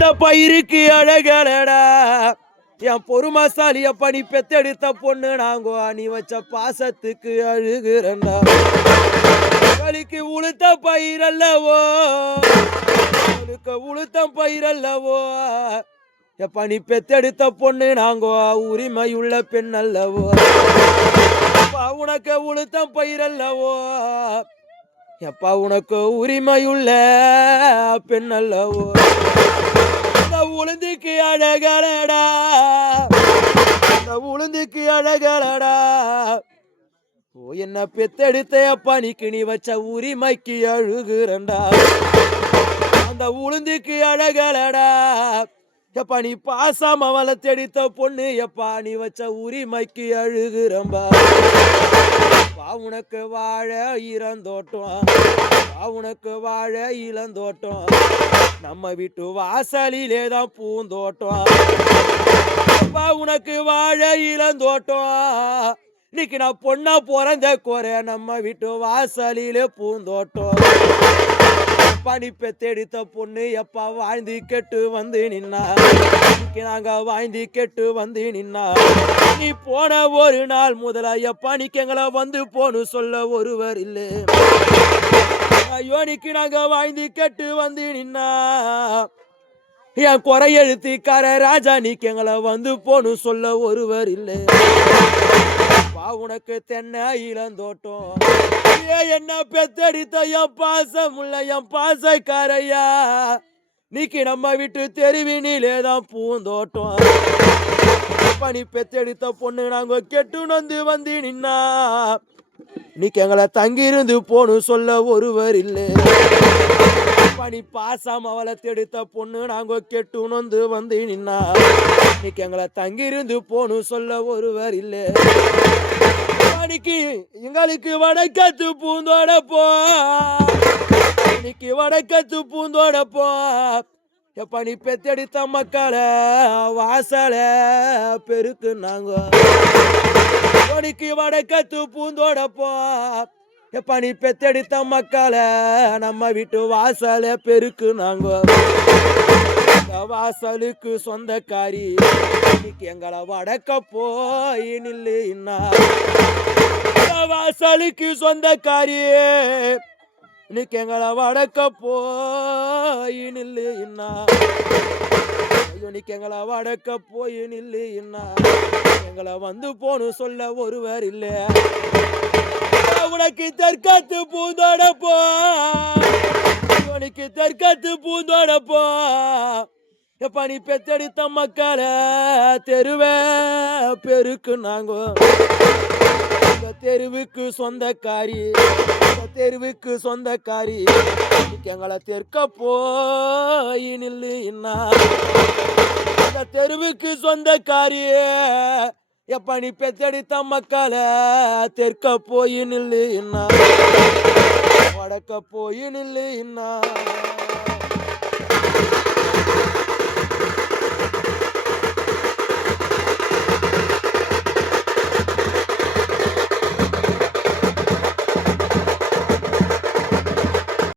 இந்த பயிருக்கு அழகலடா. என் பொறுமசாலிய பணி பெத்தெடுத்த பொண்ணு நாங்கோ நீ வச்ச பாசத்துக்கு அழுகிறண்டா கலிக்கு உளுத்த பயிரல்லவோ? அவளுக்கு உளுத்த பயிரல்லவோ? என் பணி பெத்தெடுத்த பொண்ணு நாங்கோ உரிமையுள்ள பெண் அல்லவோ அப்பா, உனக்கு உளுத்தம் பயிரல்லவோ? எப்பா உனக்கு உரிமையுள்ள பெண் அல்லவோ அந்த உளுந்துக்கு அழகலடா. அந்த உளுந்துக்கு அழகலடா. ஓ என்ன பெத்தெடுத்த பணிக்கு நீ வச்ச உரிமைக்கு அழுகுறண்டா. அந்த உளுந்துக்கு அழகலடா. எப்பா நீ பாசாம வளர்த்தெடுத்த பொண்ணு. எப்பா நீ வச்ச உரிமைக்கு அழுகுறம்பா. வா உனக்கு வாழ இறந்தோட்டம். வா உனக்கு வாழ இளந்தோட்டம் நம்ம வீட்டு வாசலிலே தான் பூந்தோட்டம். அப்பா உனக்கு வாழ இளந்தோட்டம் இன்னைக்கு நான் பொண்ணா பிறந்த குறை நம்ம வீட்டு வாசலிலே பூந்தோட்டம். படிப்பை தேடித்த பொண்ணு எப்பா வாழ்ந்து கெட்டு வந்து நின்னா? நாங்க வாழ்ந்து கெட்டு வந்து நின்னா? நீ போன ஒரு நாள் முதல எப்பா நீக்கு எங்களை வந்து போன்னு சொல்ல ஒருவர் இல்லை. ஐயோ நாங்க வாழ்ந்து கெட்டு வந்து நின்னா? என் குறை எழுத்துக்கார ராஜா நீக்கு எங்களை வந்து போன்னு சொல்ல ஒருவர் இல்லை. அப்பா உனக்கு தென்னை இளந்தோட்டம். ஏ என்ன பெத்தடித்த என் பாசம் உள்ள என் பாசக்காரையா? நீக்கி நம்ம விட்டு தெருவினிலே தான் பூந்தோட்டம். பனி பெத்தெடுத்த பொண்ணு நாங்க கெட்டு நந்து வந்து நின்னா. நீக்கு எங்களை தங்கியிருந்து போன்னு சொல்ல ஒருவர் இல்லை. பனி பாசம் அவளை தெடுத்த பொண்ணு நாங்க கெட்டு நொந்து வந்து நின்னா. இன்னைக்கு எங்களை தங்கியிருந்து போன்னு சொல்ல ஒருவர் இல்லை. பனிக்கு எங்களுக்கு வடக்கத்து பூந்தோட போ. இன்னைக்கு வடக்கத்து பூந்தோட போ. எப்ப நீ பெத்தெடுத்த மக்களை வாசல பெருக்கு நாங்க. உனக்கு வடக்கத்து பூந்தோட போ. எப்ப நீ பெத்தெடுத்த மக்களை நம்ம வீட்டு வாசல பெருக்கு நாங்க வாசலுக்கு சொந்தக்காரி இன்னைக்கு எங்களை வடக்க போய் நில்லு வாசலுக்கு சொந்தக்காரியே இன்னைக்கு எங்களை வடக்க போய் நில்லு இன்னா. இன்னைக்கு எங்களை வடக்க போய் நில்லு இன்னா. எங்களை வந்து போகணும் சொல்ல ஒருவர் இல்லை. உனக்கு தற்காத்து பூந்தோடப்போ. போ உனக்கு தற்காத்து பூந்தோடப்போ. போ நீ பெத்தெடுத்த மக்களை தெருவே பெருக்கு நாங்க. இந்த தெருவுக்கு சொந்தக்காரி இந்த தெருவுக்கு சொந்தக்காரி எங்களை தெற்க போய் நில்லுன்னா இந்த தெருவுக்கு சொந்தக்காரியே எப்ப நீ பெத்தெடுத்த மக்களை தெற்க போய் நில்லு இன்னா. வடக்க போய் நில்லு இன்னா.